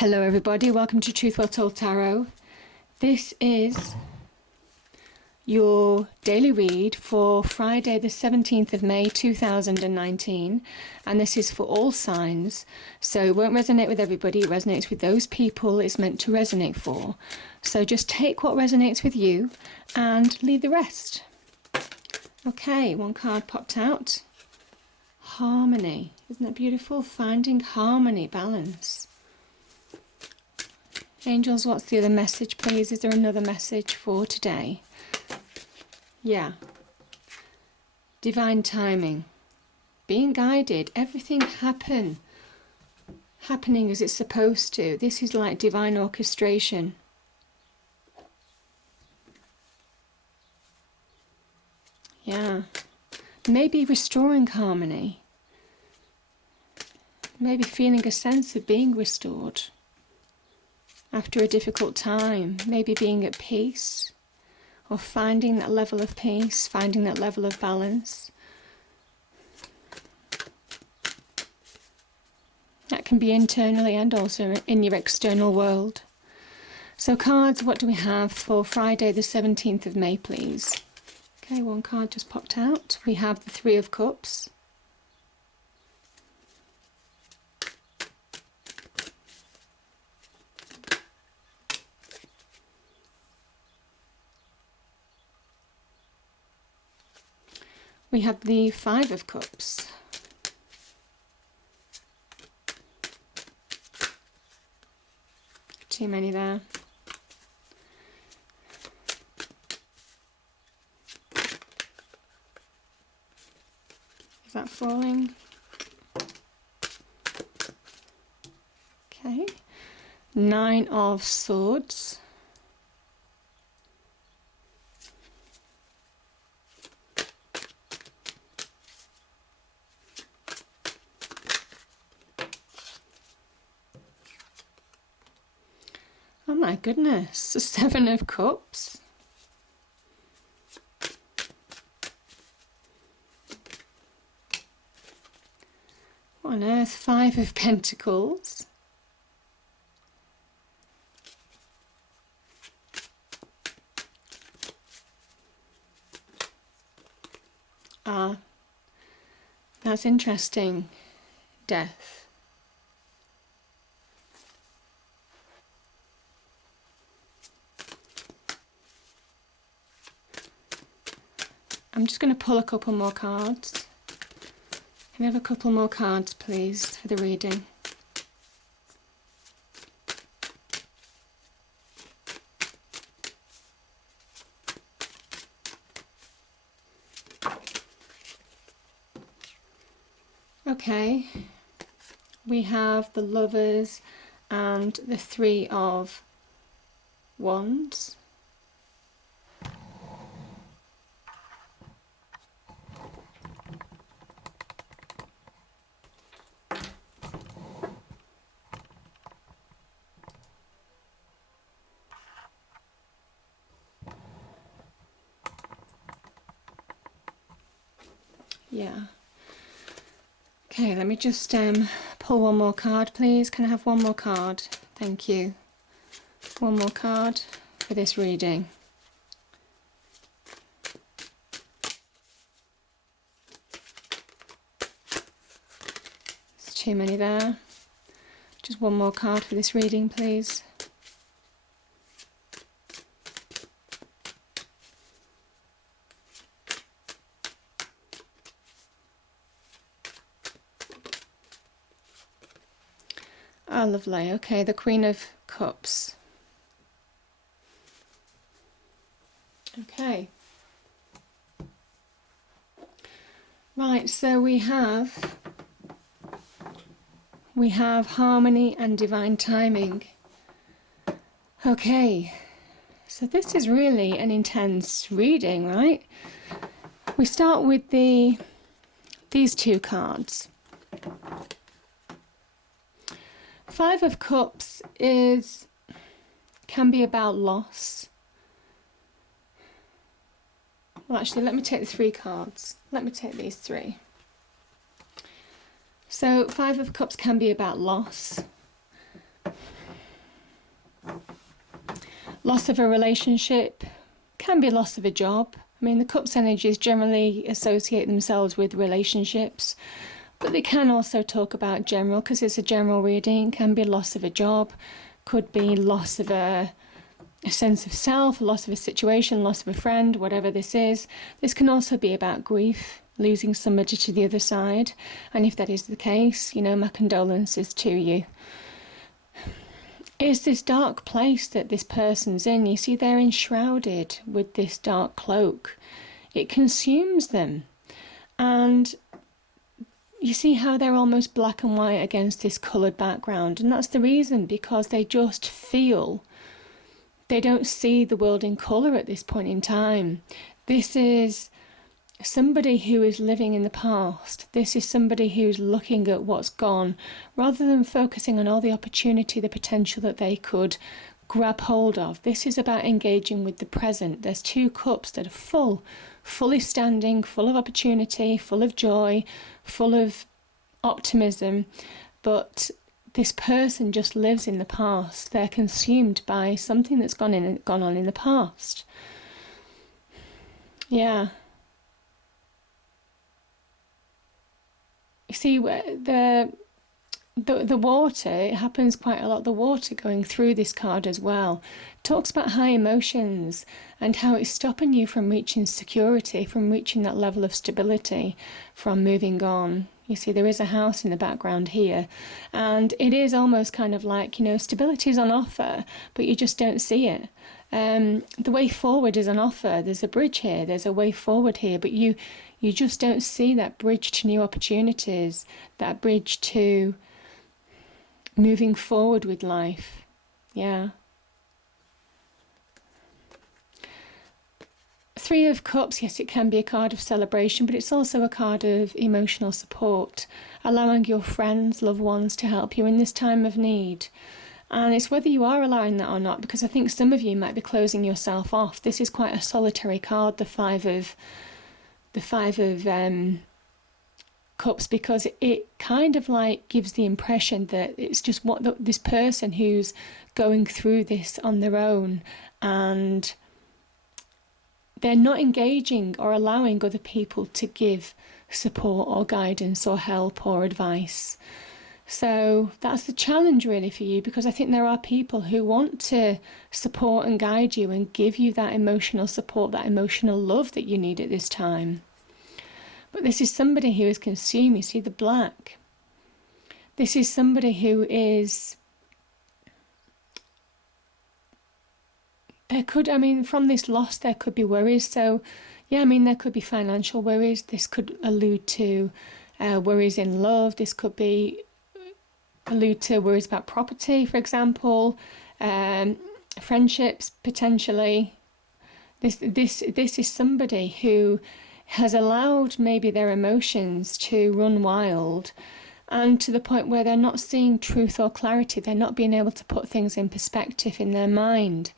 Hello everybody, welcome to Truth Well Told Tarot. This is your daily read for Friday the 17th of May 2019, and this is for all signs, so it won't resonate with everybody. It resonates with those people it's meant to resonate for. So just take what resonates with you and leave the rest. Okay, one card popped out. Harmony. Isn't that beautiful? Finding harmony, balance. Angels, what's the other message, please? Is there another message for today? Yeah. Divine timing. Being guided. Everything happening as it's supposed to. This is like divine orchestration. Yeah. Maybe restoring harmony. Maybe feeling a sense of being restored. After a difficult time, maybe being at peace, or finding that level of peace, finding that level of balance. That can be internally and also in your external world. So cards, what do we have for Friday the 17th of May, please? Okay, one card just popped out. We have the Three of Cups. We have the Five of Cups. Too many there. Is that falling? Okay. Nine of Swords. Oh my goodness, the Seven of Cups. What on earth? Five of Pentacles. Ah, that's interesting. Death. I'm just going to pull a couple more cards. Can I have a couple more cards, please, for the reading? Okay, we have the Lovers and the Three of Wands. Yeah. Okay, let me just pull one more card, please. Can I have one more card? Thank you. One more card for this reading. There's too many there. Just one more card for this reading, please. Oh, lovely. Okay, the Queen of Cups. Okay. Right, so we have harmony and divine timing. Okay, so this is really an intense reading, right? We start with these two cards. Five of Cups can be about loss. Well, actually, let me take the three cards. Let me take these three. So, Five of Cups can be about loss. Loss of a relationship, can be loss of a job. I mean, the Cups energies generally associate themselves with relationships, but they can also talk about general, because it's a general reading. It can be loss of a job, could be loss of a sense of self, loss of a situation, loss of a friend, whatever this is. This can also be about grief, losing somebody to the other side. And if that is the case, you know, my condolences to you. It's this dark place that this person's in. You see, they're enshrouded with this dark cloak. It consumes them. And you see how they're almost black and white against this coloured background. And that's the reason, because they just feel they don't see the world in colour at this point in time. This is somebody who is living in the past. This is somebody who's looking at what's gone, rather than focusing on all the opportunity, the potential that they could grab hold of. This is about engaging with the present. There's 2 cups that are fully standing, full of opportunity, full of joy, full of optimism, but this person just lives in the past. They're consumed by something that's gone on in the past. Yeah. You see, the water, it happens quite a lot. The water going through this card as well talks about high emotions and how it's stopping you from reaching security, from reaching that level of stability, from moving on. You see, there is a house in the background here, and it is almost kind of like, you know, stability is on offer, but you just don't see it. The way forward is on offer. There's a bridge here, there's a way forward here, but you just don't see that bridge to new opportunities, that bridge to moving forward with life. Yeah. 3 of Cups, yes, it can be a card of celebration, but it's also a card of emotional support, allowing your friends, loved ones to help you in this time of need. And it's whether you are allowing that or not, because I think some of you might be closing yourself off. This is quite a solitary card, the five of Cups, because it kind of like gives the impression that it's just this person who's going through this on their own, and they're not engaging or allowing other people to give support or guidance or help or advice. So that's the challenge really for you, because I think there are people who want to support and guide you and give you that emotional support, that emotional love that you need at this time. But this is somebody who is consumed. You see the black. This is somebody who is... from this loss, there could be worries. So, yeah, there could be financial worries. This could allude to worries in love. This could allude to worries about property, for example, friendships, potentially. This is somebody who has allowed maybe their emotions to run wild, and to the point where they're not seeing truth or clarity. They're not being able to put things in perspective in their mind.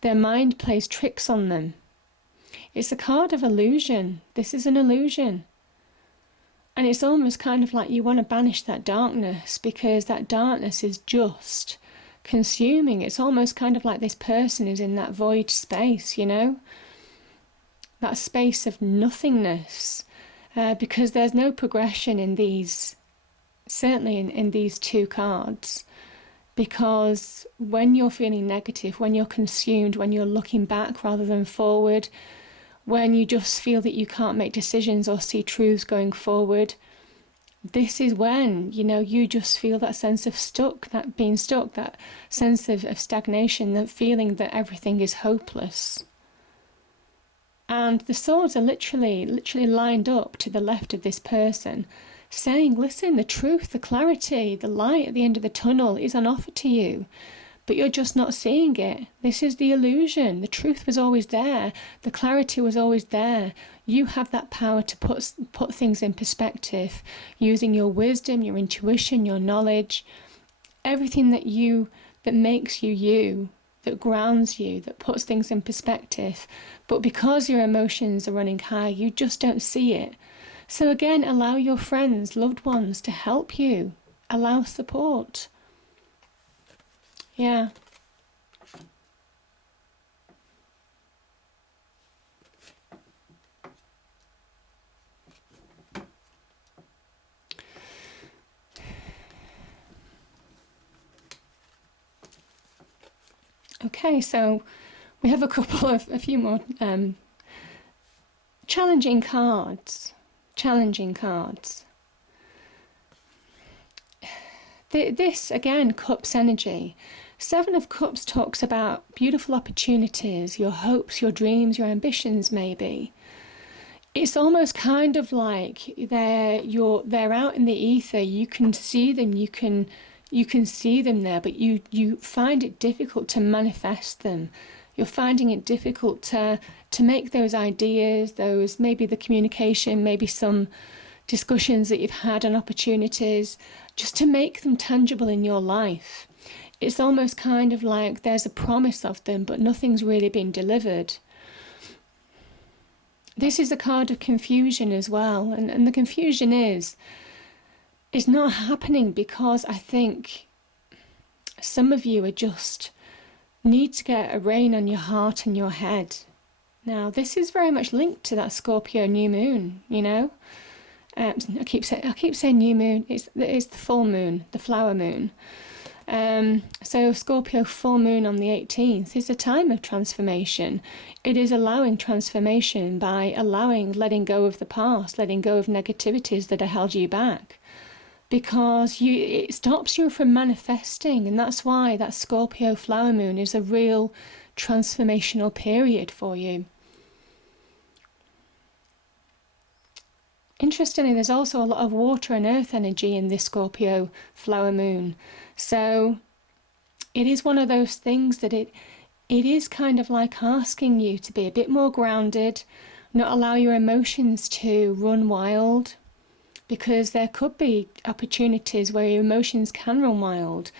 Their mind plays tricks on them. It's a card of illusion. This is an illusion. And it's almost kind of like you want to banish that darkness, because that darkness is just consuming. It's almost kind of like this person is in that void space, you know? That space of nothingness. Because there's no progression in these, certainly in these 2 cards. Because when you're feeling negative, when you're consumed, when you're looking back rather than forward, when you just feel that you can't make decisions or see truths going forward, this is when, you just feel that sense of being stuck, that sense of stagnation, that feeling that everything is hopeless. And the swords are literally lined up to the left of this person, saying, listen, the truth, the clarity, the light at the end of the tunnel is on offer to you, but you're just not seeing it. This is the illusion. The truth was always there. The clarity was always there. You have that power to put things in perspective, using your wisdom, your intuition, your knowledge, everything that makes you you, that grounds you, that puts things in perspective. But because your emotions are running high, you just don't see it. So again, allow your friends, loved ones to help you. Allow support. Yeah. Okay, so we have a few more challenging cards. Challenging cards. This, again, Cups energy. Seven of Cups talks about beautiful opportunities, your hopes, your dreams, your ambitions, maybe. It's almost kind of like they're out in the ether. You can see them, you can see them there, but you find it difficult to manifest them. You're finding it difficult to make those ideas, those, maybe the communication, maybe some discussions that you've had and opportunities, just to make them tangible in your life. It's almost kind of like there's a promise of them, but nothing's really been delivered. This is a card of confusion as well, and the confusion is not happening because I think some of you are just need to get a rein on your heart and your head. Now, this is very much linked to that Scorpio new moon, you know. I keep saying new moon. It's the full moon, the flower moon. So Scorpio full moon on the 18th is a time of transformation. It is allowing transformation by letting go of the past, letting go of negativities that have held you back, because it stops you from manifesting, and that's why that Scorpio flower moon is a real transformational period for you. Interestingly, there's also a lot of water and earth energy in this Scorpio flower moon. So it is one of those things that it is kind of like asking you to be a bit more grounded, not allow your emotions to run wild, because there could be opportunities where your emotions can run wild,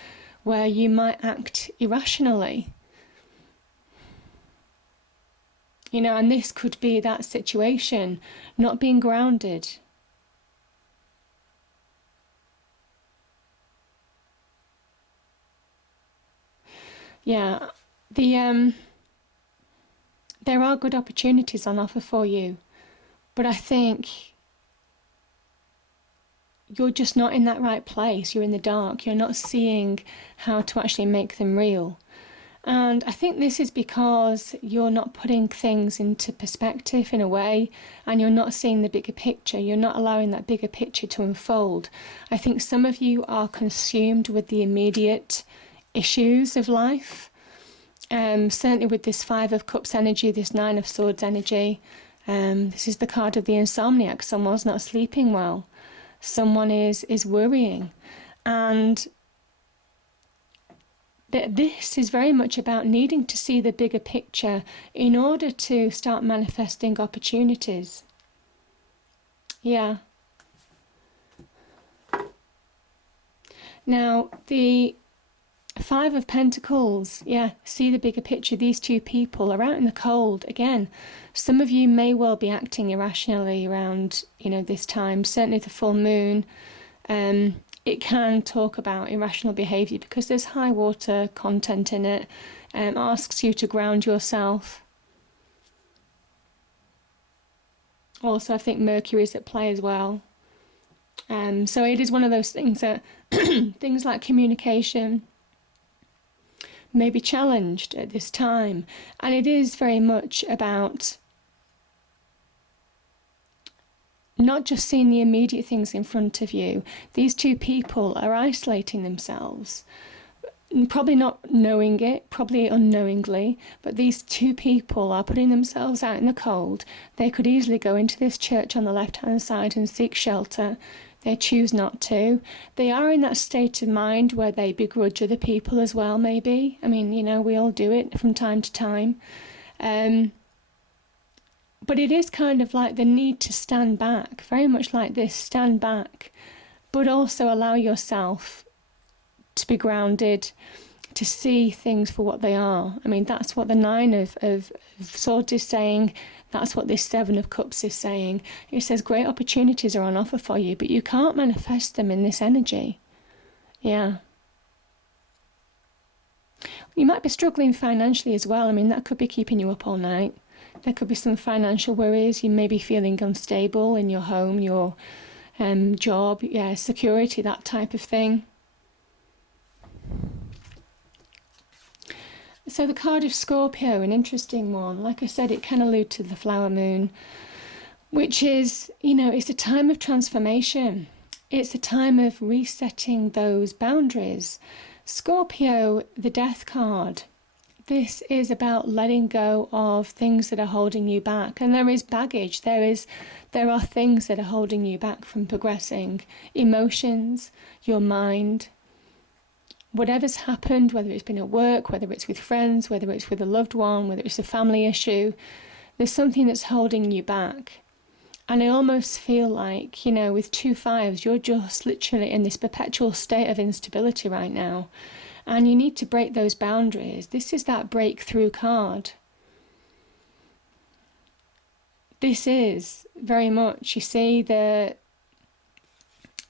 where you might act irrationally. You know, and this could be that situation, not being grounded. Yeah, there are good opportunities on offer for you, but I think you're just not in that right place. You're in the dark. You're not seeing how to actually make them real. And I think this is because you're not putting things into perspective in a way, and you're not seeing the bigger picture. You're not allowing that bigger picture to unfold. I think some of you are consumed with the immediate issues of life. Certainly with this Five of Cups energy, this Nine of Swords energy. This is the card of the insomniac. Someone's not sleeping well. Someone is worrying. And this is very much about needing to see the bigger picture in order to start manifesting opportunities. Yeah. Now, the Five of Pentacles, see the bigger picture. These two people are out in the cold. Again, some of you may well be acting irrationally around, this time. Certainly the full moon. It can talk about irrational behaviour because there's high water content in it. Asks you to ground yourself. Also, I think Mercury is at play as well. So it is one of those things that things like communication may be challenged at this time. And it is very much about not just seeing the immediate things in front of you. These two people are isolating themselves, probably not knowing it, probably unknowingly, but these two people are putting themselves out in the cold. They could easily go into this church on the left-hand side and seek shelter. They choose not to. They are in that state of mind where they begrudge other people as well, maybe. I mean, we all do it from time to time. But it is kind of like the need to stand back, very much like this, stand back, but also allow yourself to be grounded, to see things for what they are. I mean, that's what the Nine of Swords is saying. That's what this Seven of Cups is saying. It says great opportunities are on offer for you, but you can't manifest them in this energy. Yeah. You might be struggling financially as well. I mean, that could be keeping you up all night. There could be some financial worries. You may be feeling unstable in your home, your job, security, that type of thing. So the card of Scorpio, an interesting one. Like I said, it can allude to the flower moon, which is, it's a time of transformation. It's a time of resetting those boundaries. Scorpio, the death card. This is about letting go of things that are holding you back. And there is baggage. There are things that are holding you back from progressing. Emotions, your mind, whatever's happened, whether it's been at work, whether it's with friends, whether it's with a loved one, whether it's a family issue, there's something that's holding you back. And I almost feel like, with 2 5s, you're just literally in this perpetual state of instability right now. And you need to break those boundaries. This is that breakthrough card. This is very much, you see,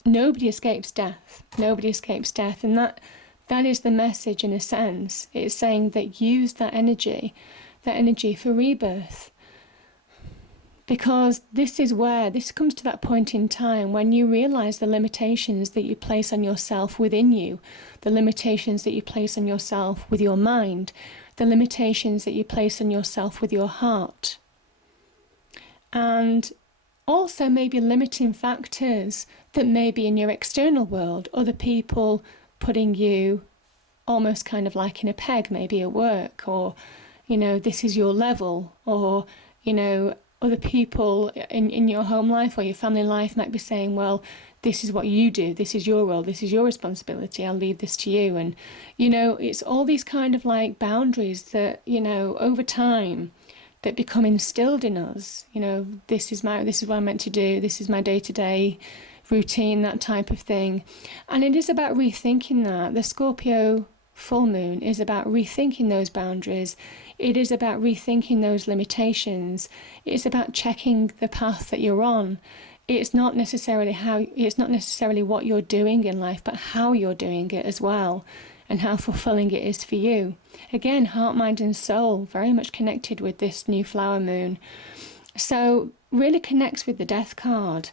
nobody escapes death. Nobody escapes death. And that is the message in a sense. It's saying that use that energy for rebirth. Because this comes to that point in time when you realize the limitations that you place on yourself within you, the limitations that you place on yourself with your mind, the limitations that you place on yourself with your heart. And also maybe limiting factors that may be in your external world, other people putting you almost kind of like in a peg, maybe at work, or, this is your level, or, other people in your home life or your family life might be saying, well, this is what you do, this is your role, this is your responsibility, I'll leave this to you. And, it's all these kind of like boundaries that, over time that become instilled in us. This is what I'm meant to do, this is my day-to-day routine, that type of thing. And it is about rethinking that. The Scorpio full moon is about rethinking those boundaries. It is about rethinking those limitations. It's about checking the path that you're on. It's not necessarily what you're doing in life, but how you're doing it as well, and how fulfilling it is for you. Again, heart, mind and soul, very much connected with this new flower moon. So really connects with the death card.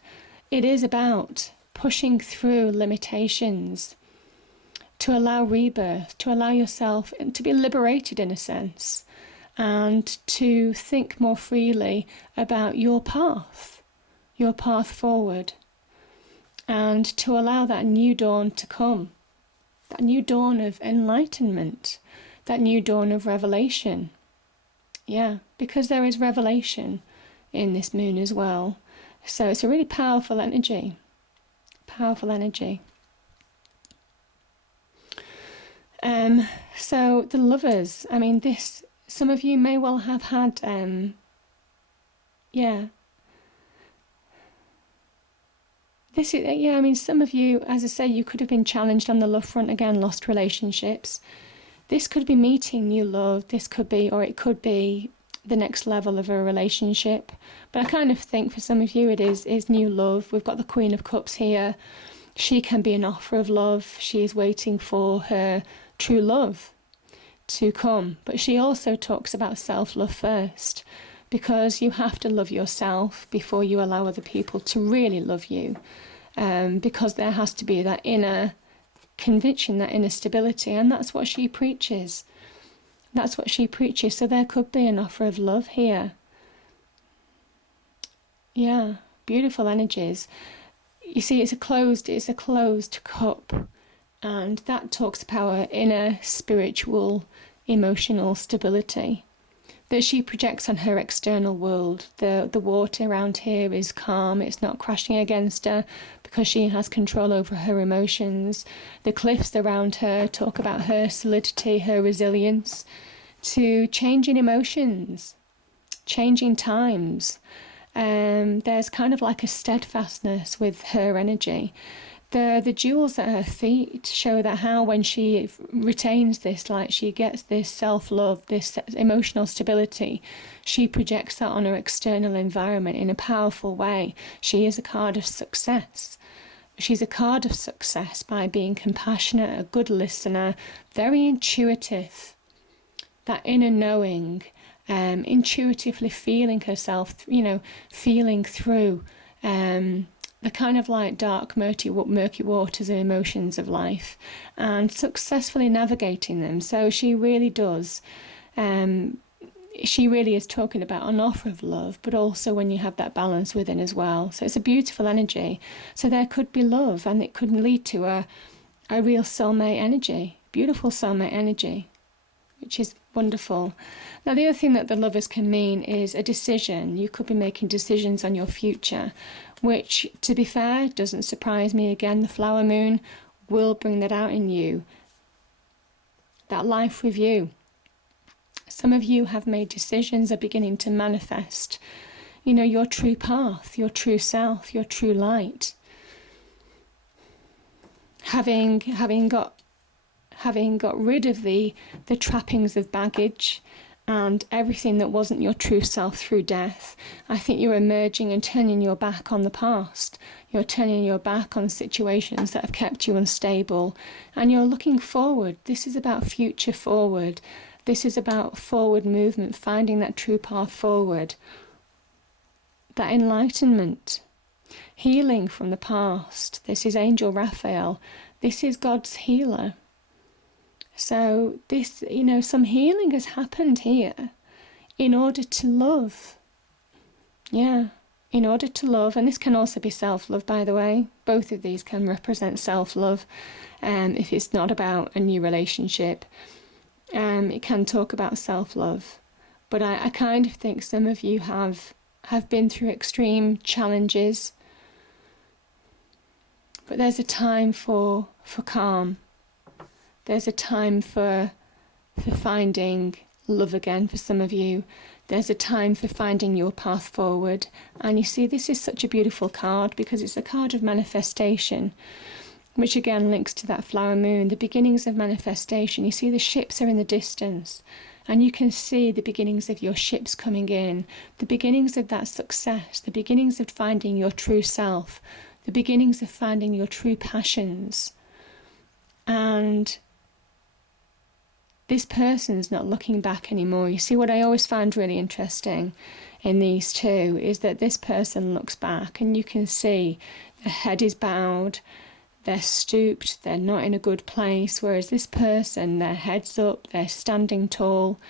It is about pushing through limitations to allow rebirth, to allow yourself to be liberated in a sense, and to think more freely about your path forward, and to allow that new dawn to come, that new dawn of enlightenment, that new dawn of revelation. Yeah, because there is revelation in this moon as well. So it's a really powerful energy. So the lovers, some of you may well have had, some of you, as I say, you could have been challenged on the love front again, lost relationships. This could be meeting new love, it could be the next level of a relationship. But I kind of think for some of you it is new love. We've got the Queen of Cups here. She can be an offer of love. She is waiting for her true love to come. But she also talks about self-love first, because you have to love yourself before you allow other people to really love you, because there has to be that inner conviction, that inner stability, and that's what she preaches. So there could be an offer of love here. Yeah, beautiful energies. You see, it's a closed cup, and that talks about our inner spiritual, emotional stability that she projects on her external world. The water around here is calm, it's not crashing against her because she has control over her emotions. The cliffs around her talk about her solidity, her resilience to changing emotions, changing times. There's kind of like a steadfastness with her energy. The jewels at her feet show that how when she retains this, like she gets this self-love, this emotional stability, she projects that on her external environment in a powerful way. She is a card of success. She's a card of success by being compassionate, a good listener, very intuitive, that inner knowing, intuitively feeling herself, feeling through the kind of like dark, murky waters and emotions of life, and successfully navigating them. So she really does. She really is talking about an offer of love, but also when you have that balance within as well. So it's a beautiful energy. So there could be love, and it could lead to a real soulmate energy, beautiful soulmate energy, which is wonderful. Now, the other thing that the lovers can mean is a decision. You could be making decisions on your future, which, to be fair, doesn't surprise me. Again, the flower moon will bring that out in you, that life with you. Some of you have made decisions, are beginning to manifest, your true path, your true self, your true light. Having got rid of the trappings of baggage and everything that wasn't your true self through death, I think you're emerging and turning your back on the past. You're turning your back on situations that have kept you unstable, and you're looking forward. This is about future forward. This is about forward movement, finding that true path forward, that enlightenment, healing from the past. This is Angel Raphael. This is God's healer. So this, some healing has happened here in order to love. Yeah, in order to love. And this can also be self-love, by the way. Both of these can represent self-love. If it's not about a new relationship, it can talk about self-love. But I kind of think some of you have been through extreme challenges. But there's a time for calm. There's a time for finding love again for some of you. There's a time for finding your path forward. And you see, this is such a beautiful card because it's a card of manifestation, which again links to that flower moon, the beginnings of manifestation. You see the ships are in the distance, and you can see the beginnings of your ships coming in, the beginnings of that success, the beginnings of finding your true self, the beginnings of finding your true passions. And this person's not looking back anymore. You see, what I always find really interesting in these two is that this person looks back and you can see their head is bowed, they're stooped, they're not in a good place, whereas this person, their head's up, they're standing tall,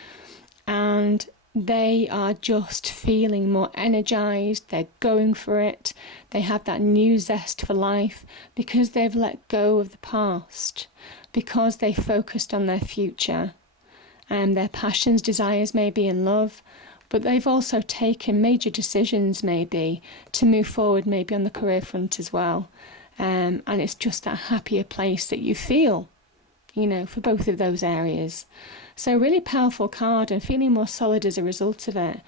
and they are just feeling more energized, they're going for it, they have that new zest for life because they've let go of the past, because they focused on their future and their passions, desires maybe in love, but they've also taken major decisions maybe to move forward maybe on the career front as well. And it's just that happier place that you feel, for both of those areas. So really powerful card and feeling more solid as a result of it.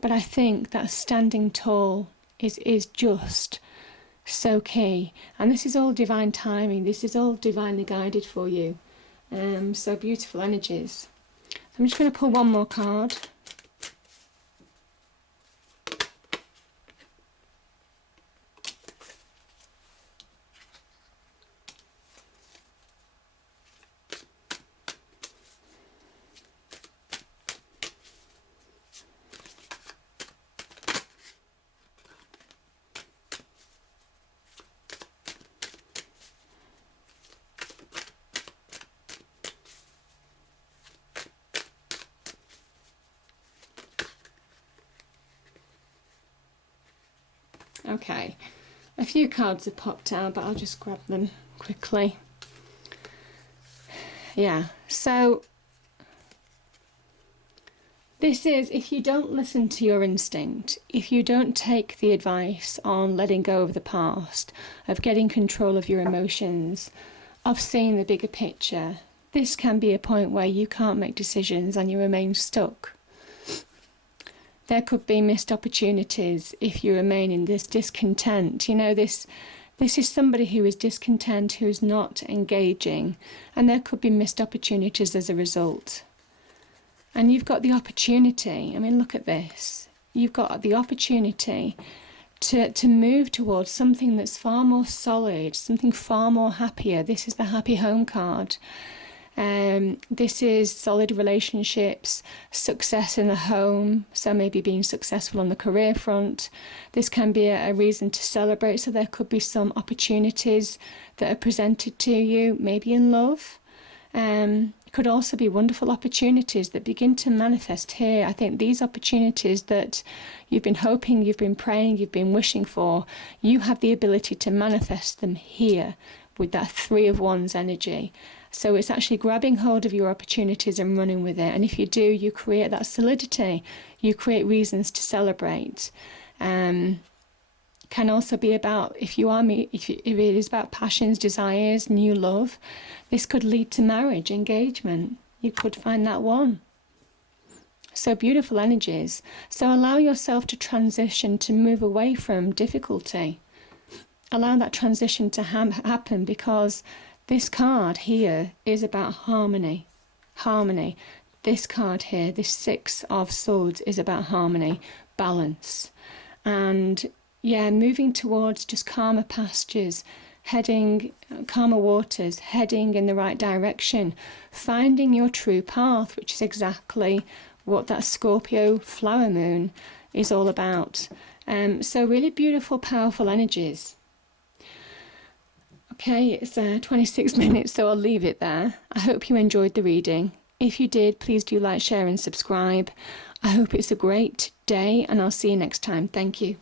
But I think that standing tall is just so key. And this is all divine timing. This is all divinely guided for you. So beautiful energies. So I'm just going to pull one more card. Okay, a few cards have popped out, but I'll just grab them quickly. Yeah, so this is, if you don't listen to your instinct, if you don't take the advice on letting go of the past, of getting control of your emotions, of seeing the bigger picture, this can be a point where you can't make decisions and you remain stuck. There could be missed opportunities if you remain in this discontent. This is somebody who is discontent, who's not engaging, and there could be missed opportunities as a result. And you've got the opportunity, look at this. You've got the opportunity to move towards something that's far more solid, something far more happier. This is the happy home card. This is solid relationships, success in the home, so maybe being successful on the career front. This can be a reason to celebrate, so there could be some opportunities that are presented to you, maybe in love. Could also be wonderful opportunities that begin to manifest here. I think these opportunities that you've been hoping, you've been praying, you've been wishing for, you have the ability to manifest them here with that Three of Wands energy. So it's actually grabbing hold of your opportunities and running with it. And if you do, you create that solidity. You create reasons to celebrate. Can also be about, if it is about passions, desires, new love, this could lead to marriage, engagement. You could find that one. So beautiful energies. So allow yourself to transition, to move away from difficulty. Allow that transition to happen, because this card here is about harmony. Harmony. This card here, this Six of Swords, is about harmony, balance. And yeah, moving towards just calmer pastures, calmer waters, heading in the right direction, finding your true path, which is exactly what that Scorpio flower moon is all about. So really beautiful, powerful energies. Okay, it's 26 minutes, so I'll leave it there. I hope you enjoyed the reading. If you did, please do like, share and subscribe. I hope it's a great day, and I'll see you next time. Thank you.